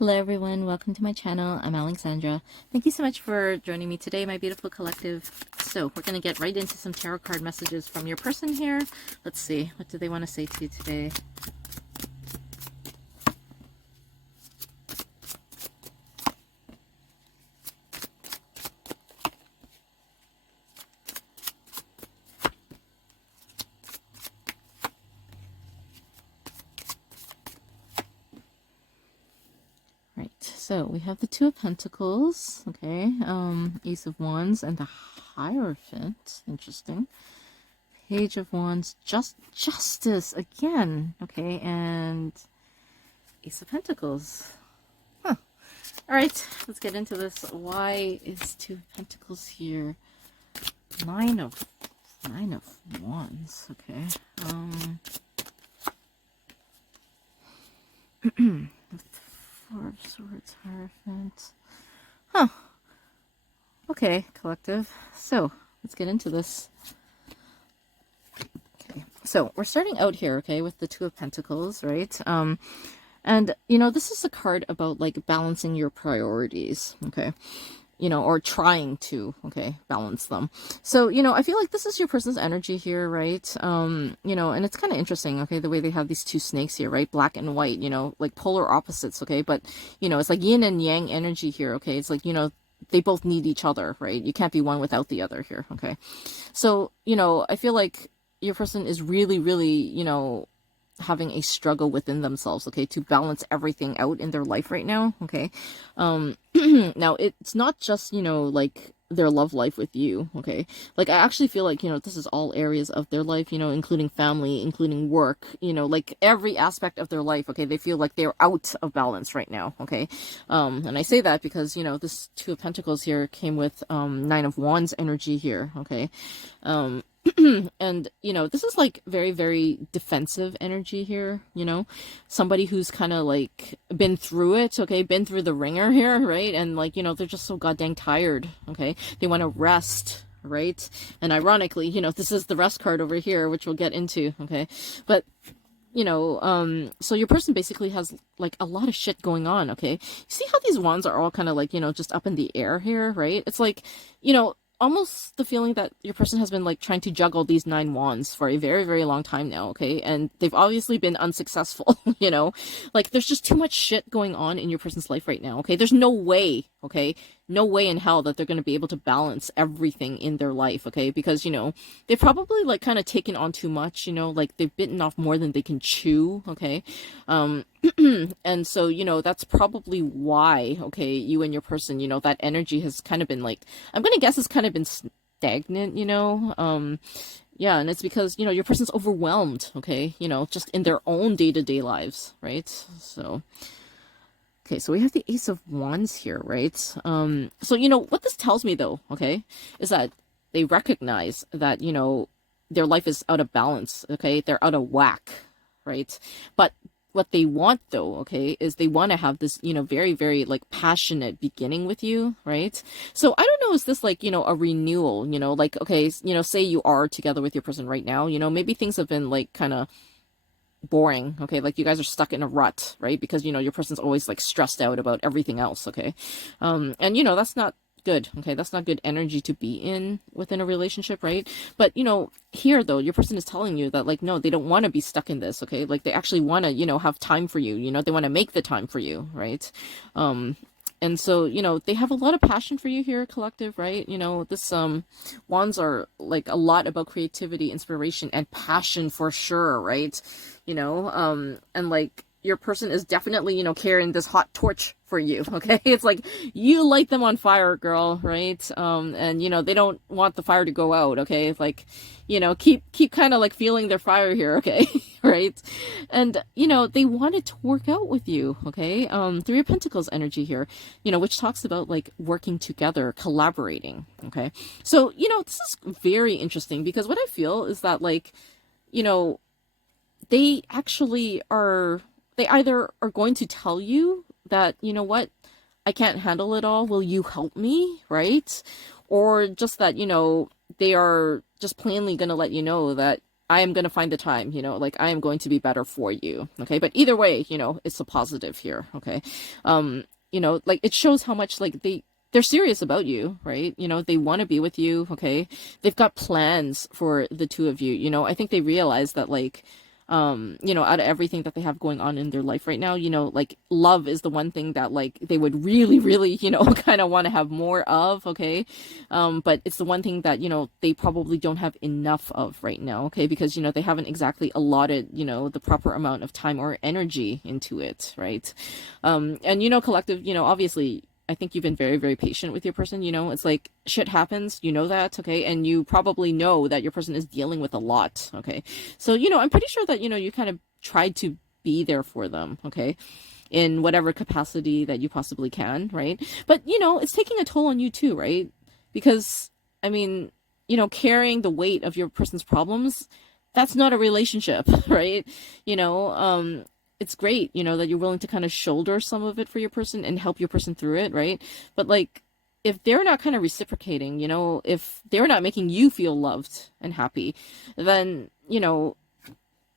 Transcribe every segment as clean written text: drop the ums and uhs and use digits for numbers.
Hello everyone, welcome to my channel. I'm Alexandra. Thank you so much for joining me today, my beautiful collective. So we're going to get right into some tarot card messages from your person here. Let's see, what do they want to say to you today? So we have the Two of Pentacles, okay, Ace of Wands, and the Hierophant. Interesting. Page of Wands, Justice again, okay, and Ace of Pentacles. Huh. All right, let's get into this. Why is Two of Pentacles here? Nine of Wands, okay. Four of Swords, Hierophant. Huh. Okay, collective. So, let's get into this. Okay, so we're starting out here, okay, with the Two of Pentacles, right? And, you know, this is a card about, like, balancing your priorities, okay? You know, or trying to, okay, balance them. So, you know, I feel like this is your person's energy here, right? You know, and it's kind of interesting, okay, the way they have these two snakes here, right? Black and white, you know, like polar opposites, okay? But, you know, it's like yin and yang energy here, okay? It's like, you know, they both need each other, right? You can't be one without the other here, okay? So, you know, I feel like your person is really, you know, having a struggle within themselves, okay, to balance everything out in their life right now, okay. Now it's not just, you know, like their love life with you, okay. Like I actually feel like, you know, this is all areas of their life, you know, including family, including work, you know, like every aspect of their life, okay. They feel like they're out of balance right now, okay. And I say that because, you know, this Two of Pentacles here came with Nine of Wands energy here, okay. And you know, this is like very defensive energy here, you know, somebody who's kind of like been through it, okay, been through the ringer here, right? And like, you know, they're just so goddamn tired, okay, they want to rest, right? And ironically, you know, this is the rest card over here, which we'll get into, okay. But you know, so your person basically has like a lot of shit going on, okay. You see how these wands are all kind of like, you know, just up in the air here, right? It's like, you know, almost the feeling that your person has been like trying to juggle these nine wands for a very long time now, okay, and they've obviously been unsuccessful. You know, like there's just too much shit going on in your person's life right now, okay. There's no way, okay, no way in hell that they're going to be able to balance everything in their life, okay, because, you know, they've probably like kind of taken on too much, you know, like they've bitten off more than they can chew, okay. And so, you know, that's probably why, okay, you and your person, you know, that energy has kind of been like, I'm gonna guess it's kind of been stagnant, you know. Yeah, and it's because, you know, your person's overwhelmed, okay, you know, just in their own day-to-day lives, right? So okay, so we have the Ace of Wands here, right? So, you know, what this tells me though, okay, is that they recognize that, you know, their life is out of balance, okay, they're out of whack, right? But what they want though, okay, is they want to have this, you know, very like passionate beginning with you, right? So I don't know, is this like, you know, a renewal, you know, like, okay, you know, say you are together with your person right now, you know, maybe things have been like kind of boring, okay, like you guys are stuck in a rut, right? Because, you know, your person's always like stressed out about everything else, okay. And you know, that's not good, okay, that's not good energy to be in within a relationship, right? But, you know, here though, your person is telling you that like, no, they don't want to be stuck in this, okay, like they actually want to, you know, have time for you, you know, they want to make the time for you, right? And so, you know, they have a lot of passion for you here, collective, right? You know, this wands are like a lot about creativity, inspiration, and passion for sure, right? You know, and like your person is definitely, you know, carrying this hot torch for you, okay? It's like you light them on fire, girl, right? And you know, they don't want the fire to go out, okay? It's like, you know, keep kind of like feeling their fire here, okay? Right? And you know, they wanted to work out with you, okay? Three of Pentacles energy here, you know, which talks about like working together, collaborating, okay? So, you know, this is very interesting because what I feel is that like, you know, they actually are, they either are going to tell you that, you know what, I can't handle it all, will you help me, right? Or just that, you know, they are just plainly going to let you know that I am going to find the time, you know, like I am going to be better for you. Okay. But either way, you know, it's a positive here. Okay. You know, like it shows how much like they're serious about you, right? You know, they want to be with you. Okay. They've got plans for the two of you. You know, I think they realize that like, you know, out of everything that they have going on in their life right now, you know, like love is the one thing that like they would really, really, you know, kind of want to have more of, okay? But it's the one thing that, you know, they probably don't have enough of right now, okay? Because, you know, they haven't exactly allotted, you know, the proper amount of time or energy into it, right? And, you know, collective, you know, obviously, I think you've been very, very patient with your person. You know, it's like shit happens, you know that, okay? And you probably know that your person is dealing with a lot, okay? So, you know, I'm pretty sure that, you know, you kind of tried to be there for them, okay? In whatever capacity that you possibly can, right? But, you know, it's taking a toll on you too, right? Because, I mean, you know, carrying the weight of your person's problems, that's not a relationship, right? You know, it's great, you know, that you're willing to kind of shoulder some of it for your person and help your person through it, right? But like, if they're not kind of reciprocating, you know, if they're not making you feel loved and happy, then, you know,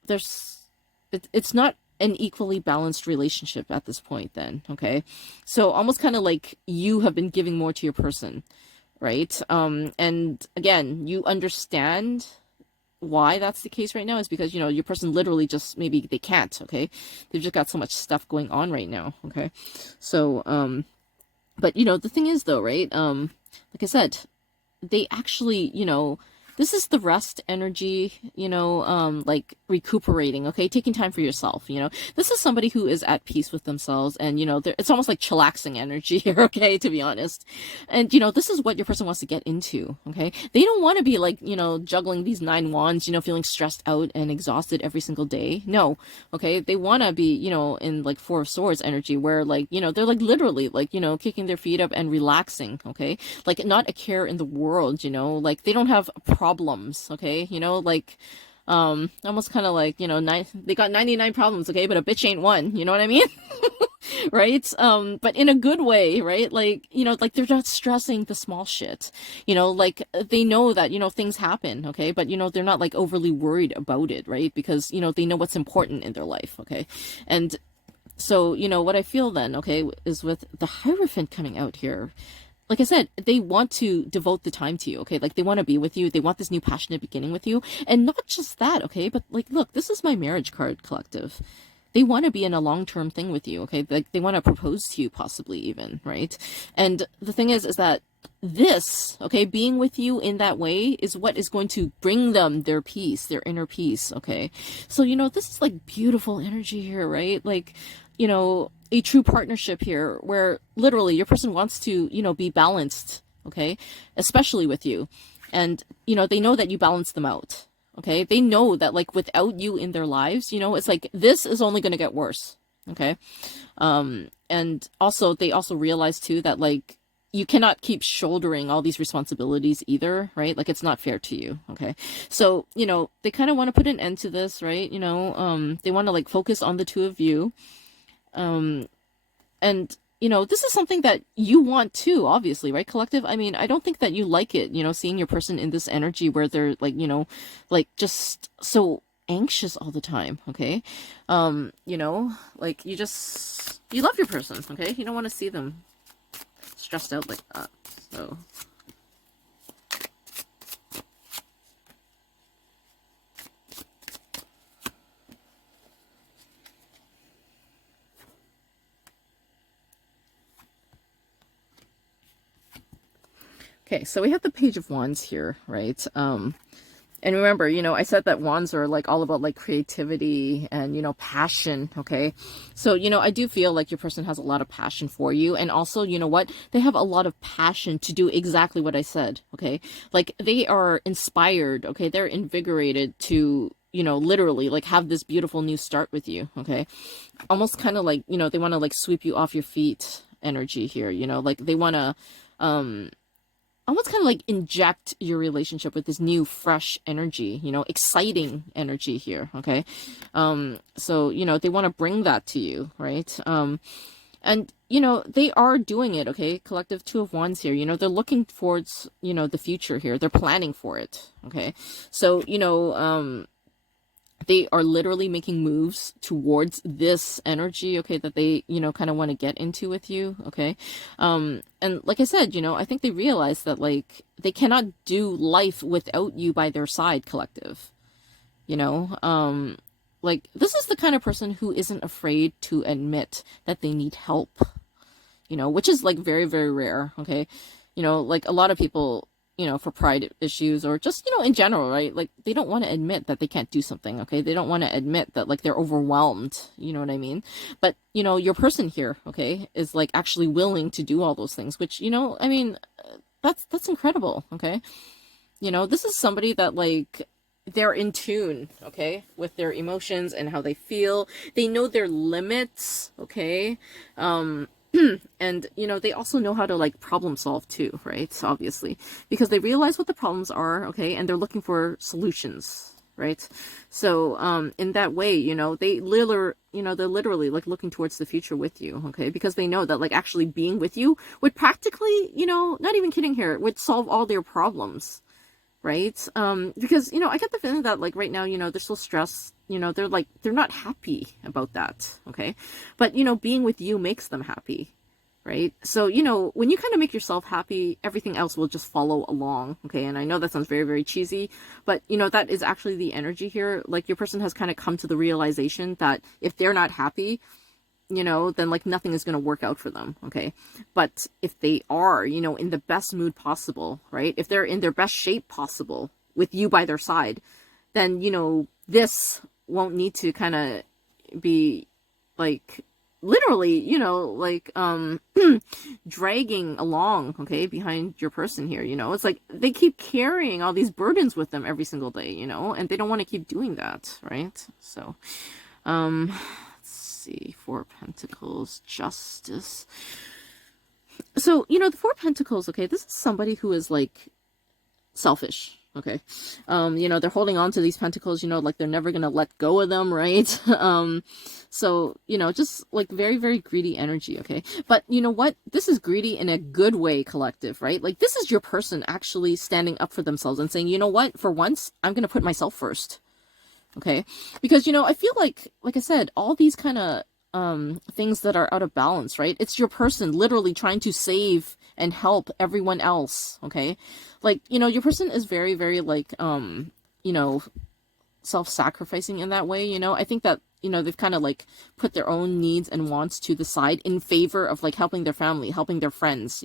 it's not an equally balanced relationship at this point then, okay? So almost kind of like you have been giving more to your person, right? And again, you understand why that's the case right now is because, you know, your person literally just, maybe they can't, okay? They've just got so much stuff going on right now, okay? So, but, you know, the thing is though, right? Like I said, they actually, you know, this is the rest energy, you know, like recuperating, okay? Taking time for yourself, you know? This is somebody who is at peace with themselves and, you know, it's almost like chillaxing energy here, okay? To be honest. And, you know, this is what your person wants to get into, okay? They don't want to be like, you know, juggling these 9 wands, you know, feeling stressed out and exhausted every single day. No, okay? They want to be, you know, in like 4 of Swords energy where like, you know, they're like literally like, you know, kicking their feet up and relaxing, okay? Like not a care in the world, you know? Like they don't have problems, okay? You know, like almost kind of like, you know, they got 99 problems, okay, but a bitch ain't one, you know what I mean? Right? But in a good way, right? Like, you know, like they're not stressing the small shit, you know, like they know that, you know, things happen, okay, but you know, they're not like overly worried about it, right? Because, you know, they know what's important in their life, okay? And so, you know, what I feel then, okay, is with the Hierophant coming out here, like I said, they want to devote the time to you, okay? Like, they want to be with you. They want this new passionate beginning with you. And not just that, okay? But, like, look, this is my marriage card collective. They want to be in a long-term thing with you, okay? Like, they want to propose to you, possibly even, right? And the thing is that this, okay, being with you in that way is what is going to bring them their peace, their inner peace, okay? So, you know, this is, like, beautiful energy here, right? Like, you know, a true partnership here where literally your person wants to, you know, be balanced, okay? Especially with you. And, you know, they know that you balance them out, okay? They know that, like, without you in their lives, you know, it's like, this is only going to get worse, okay? And also, they also realize, too, that, like, you cannot keep shouldering all these responsibilities either, right? Like, it's not fair to you, okay? So, you know, they kind of want to put an end to this, right? You know, they want to, like, focus on the two of you. And, you know, this is something that you want too, obviously, right, collective? I mean, I don't think that you like it, you know, seeing your person in this energy where they're, like, you know, like, just so anxious all the time, okay? You know, like, you love your person, okay? You don't want to see them stressed out like that, so... Okay, so we have the Page of Wands here, right? And remember, you know, I said that wands are like all about like creativity and, you know, passion, okay? So, you know, I do feel like your person has a lot of passion for you. And also, you know what? They have a lot of passion to do exactly what I said, okay? Like they are inspired, okay? They're invigorated to, you know, literally like have this beautiful new start with you, okay? Almost kind of like, you know, they want to like sweep you off your feet energy here, you know? Like they want to, almost kind of like inject your relationship with this new fresh energy, you know, exciting energy here, okay? So, you know, they want to bring that to you, right? And, you know, they are doing it, okay? Collective 2 of Wands here, you know, they're looking towards, you know, the future here. They're planning for it, okay? So, you know, they are literally making moves towards this energy, okay, that they, kind of want to get into with you, okay? And like I said, I think they realize that, like, they cannot do life without you by their side, collective, you know? Like, this is the kind of person who isn't afraid to admit that they need help, which is, like, very, very rare, okay? Like, a lot of people, for pride issues or just, in general, right? Like, they don't want to admit that they can't do something, okay? They don't want to admit that, like, they're overwhelmed, you know what I mean? But, your person here, okay, is, like, actually willing to do all those things, which, I mean, that's incredible, okay? This is somebody that, like, they're in tune, okay, with their emotions and how they feel. They know their limits, okay? And they also know how to, like, problem solve too, right? Obviously, because they realize what the problems are, okay, and they're looking for solutions, right? So in that way, they're literally, like, looking towards the future with you, okay, because they know that, like, actually being with you would practically, not even kidding here, would solve all their problems, right? Because, I get the feeling that, like, right now, they're so stressed, they're not happy about that, okay? But, being with you makes them happy, right? So, when you kind of make yourself happy, everything else will just follow along, okay? And I know that sounds very, very cheesy, but, that is actually the energy here. Like, your person has kind of come to the realization that if they're not happy, then, like, nothing is going to work out for them, okay? But if they are, in the best mood possible, right? If they're in their best shape possible with you by their side, then, this won't need to kind of be, like, literally, like, dragging along, okay, behind your person here, it's like they keep carrying all these burdens with them every single day, and they don't want to keep doing that, right? So, see, Four of Pentacles, Justice. So, the Four of Pentacles, okay, this is somebody who is, like, selfish, okay? They're holding on to these pentacles, like, they're never gonna let go of them, right? So, just, like, very, very greedy energy, okay? But you know what? This is greedy in a good way, collective, right? Like, this is your person actually standing up for themselves and saying, you know what? For once, I'm gonna put myself first. Okay, because I feel like I said, all these kind of things that are out of balance, right? It's your person literally trying to save and help everyone else, okay? Like, your person is very, very, like, self-sacrificing in that way, I think that, they've kind of, like, put their own needs and wants to the side in favor of, like, helping their family, helping their friends,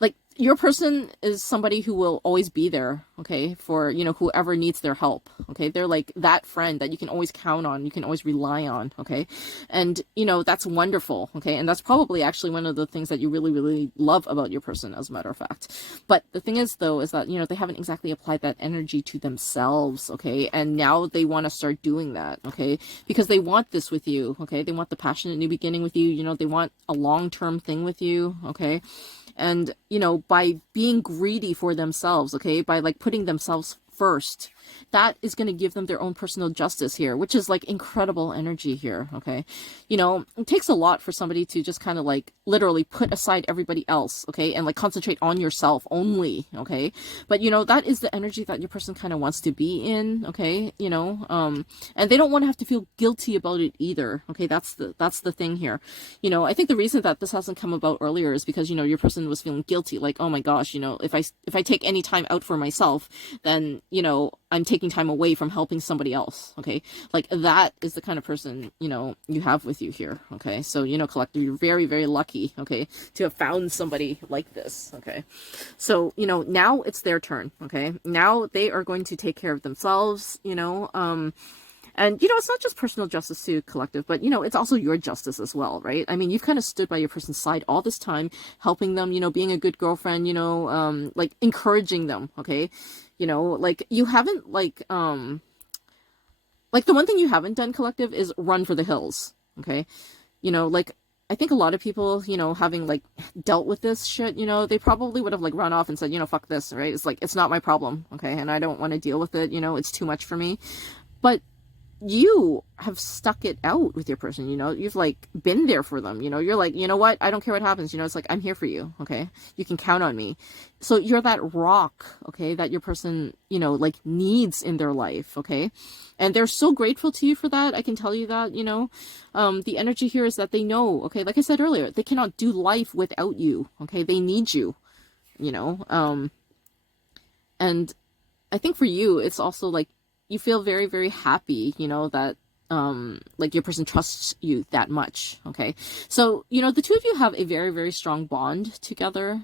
like your person is somebody who will always be there, okay, for, whoever needs their help, okay? They're like that friend that you can always count on, you can always rely on, okay? And, that's wonderful, okay? And that's probably actually one of the things that you really, really love about your person, as a matter of fact. But the thing is, though, is that, they haven't exactly applied that energy to themselves, okay? And now they want to start doing that, okay? Because they want this with you, okay? They want the passionate new beginning with you, they want a long-term thing with you, okay? And, by being greedy for themselves, okay, by, like, putting themselves first, that is going to give them their own personal justice here, which is, like, incredible energy here, okay? It takes a lot for somebody to just kind of, like, literally put aside everybody else, okay, and, like, concentrate on yourself only, okay? But, that is the energy that your person kind of wants to be in, okay? And they don't want to have to feel guilty about it either, okay? That's the thing here. I think the reason that this hasn't come about earlier is because, your person was feeling guilty, like, oh my gosh, if I take any time out for myself, then, I'm taking time away from helping somebody else, okay? Like, that is the kind of person, you have with you here, okay? So, collective, you're very, very lucky, okay, to have found somebody like this, okay? So, now it's their turn, okay? Now they are going to take care of themselves, and, it's not just personal justice to collective, but, it's also your justice as well, right? I mean, you've kind of stood by your person's side all this time, helping them, being a good girlfriend, like, encouraging them, okay? Like, you haven't, like, the one thing you haven't done, collective, is run for the hills, okay? Like, I think a lot of people, having, like, dealt with this shit, they probably would have, like, run off and said, fuck this, right? It's like, it's not my problem, okay? And I don't want to deal with it, it's too much for me. But you have stuck it out with your person, you know, you've like been there for them, you know, you're like, you know what, I don't care what happens, you know, it's like, I'm here for you, okay, you can count on me. So you're that rock, okay, that your person, you know, like needs in their life, okay, and they're so grateful to you for that. I can tell you that, you know, the energy here is that they know, okay, like I said earlier, they cannot do life without you, okay, they need you, you know, and I think for you, it's also like you feel very, very happy, you know, that like your person trusts you that much. Okay. So, you know, the two of you have a very, very strong bond together.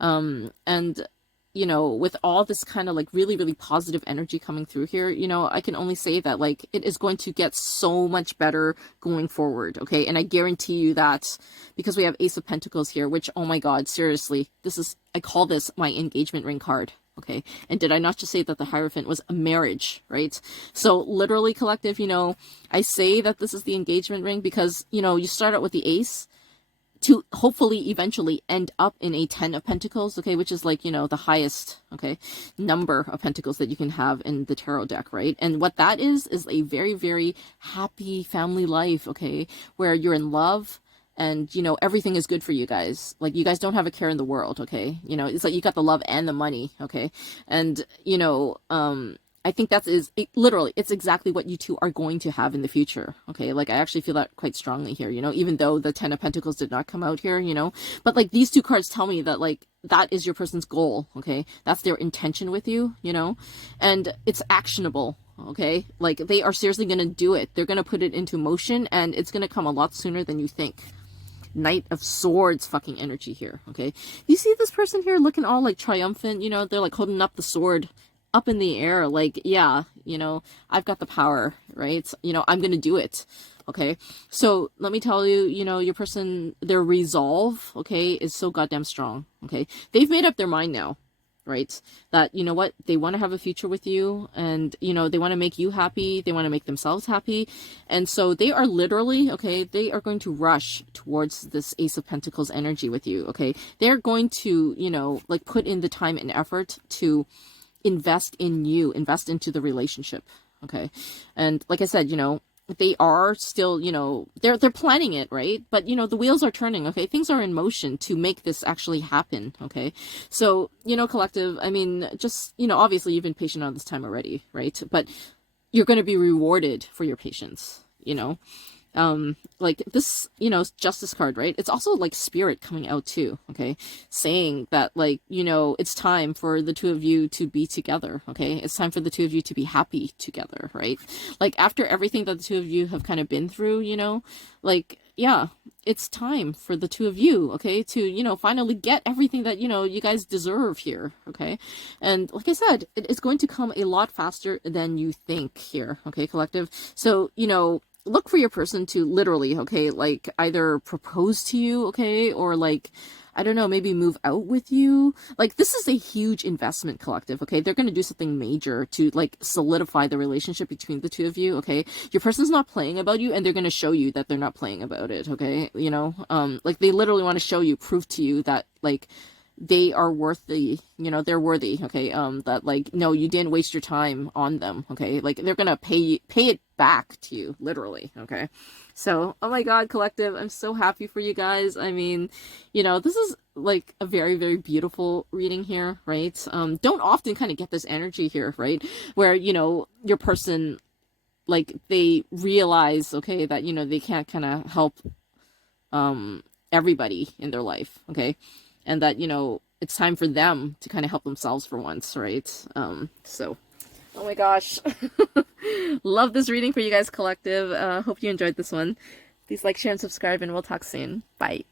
And you know, with all this kind of like really, really positive energy coming through here, you know, I can only say that like it is going to get so much better going forward. Okay. And I guarantee you that because we have Ace of Pentacles here, which, oh my God, seriously, this is, I call this my engagement ring card. Okay. And did I not just say that the Hierophant was a marriage, right? So literally, collective, you know, I say that this is the engagement ring because, you know, you start out with the Ace to hopefully eventually end up in a 10 of Pentacles, okay, which is like, you know, the highest, okay, number of Pentacles that you can have in the tarot deck, right? And what that is a very, very happy family life, okay, where you're in love and, you know, everything is good for you guys. Like, you guys don't have a care in the world, okay? You know, it's like you got the love and the money, okay? And, you know, I think literally, it's exactly what you two are going to have in the future. Okay. Like, I actually feel that quite strongly here, you know, even though the 10 of Pentacles did not come out here, you know, but like these two cards tell me that like, that is your person's goal. Okay. That's their intention with you, you know, and it's actionable. Okay. Like, they are seriously going to do it. They're going to put it into motion and it's going to come a lot sooner than you think. Knight of Swords fucking energy here. Okay. You see this person here looking all like triumphant, you know, they're like holding up the sword up in the air, like, yeah, you know, I've got the power, right? You know, I'm gonna do it. Okay, so let me tell you, you know, your person, their resolve, okay, is so goddamn strong. Okay, they've made up their mind now, right? That, you know what, they want to have a future with you, and, you know, they want to make you happy, they want to make themselves happy, and so they are literally, okay, they are going to rush towards this Ace of Pentacles energy with you. Okay, they're going to, you know, like, put in the time and effort to invest in you, invest into the relationship. Okay. And like I said, you know, they are still, you know, they're planning it, right? But, you know, the wheels are turning. Okay, things are in motion to make this actually happen. Okay, so, you know, collective, I mean, just, you know, obviously you've been patient on this time already, right? But you're going to be rewarded for your patience, you know. Like this, you know, Justice card, right? It's also like spirit coming out too, okay? Saying that, like, you know, it's time for the two of you to be together, okay? It's time for the two of you to be happy together, right? Like, after everything that the two of you have kind of been through, you know, like, yeah, it's time for the two of you, okay, to, you know, finally get everything that, you know, you guys deserve here, okay? And like I said, it's going to come a lot faster than you think here, okay, collective? So, you know, look for your person to literally, okay, like, either propose to you, okay, or like, I don't know, maybe move out with you. Like, this is a huge investment, collective, okay? They're going to do something major to, like, solidify the relationship between the two of you, okay? Your person's not playing about you, and they're going to show you that they're not playing about it, okay? You know, like, they literally want to show you, prove to you that, like, they are worthy, you know, they're worthy, okay, that, like, no, you didn't waste your time on them, okay, like, they're gonna pay it back to you, literally, okay? So, oh my God, collective, I'm so happy for you guys. I mean, you know, this is, like, a very, very beautiful reading here, right? Don't often kind of get this energy here, right, where, you know, your person, like, they realize, okay, that, you know, they can't kind of help, everybody in their life, okay? And that, you know, it's time for them to kind of help themselves for once, right? So, oh my gosh. Love this reading for you guys, collective. Hope you enjoyed this one. Please like, share, and subscribe, and we'll talk soon. Bye.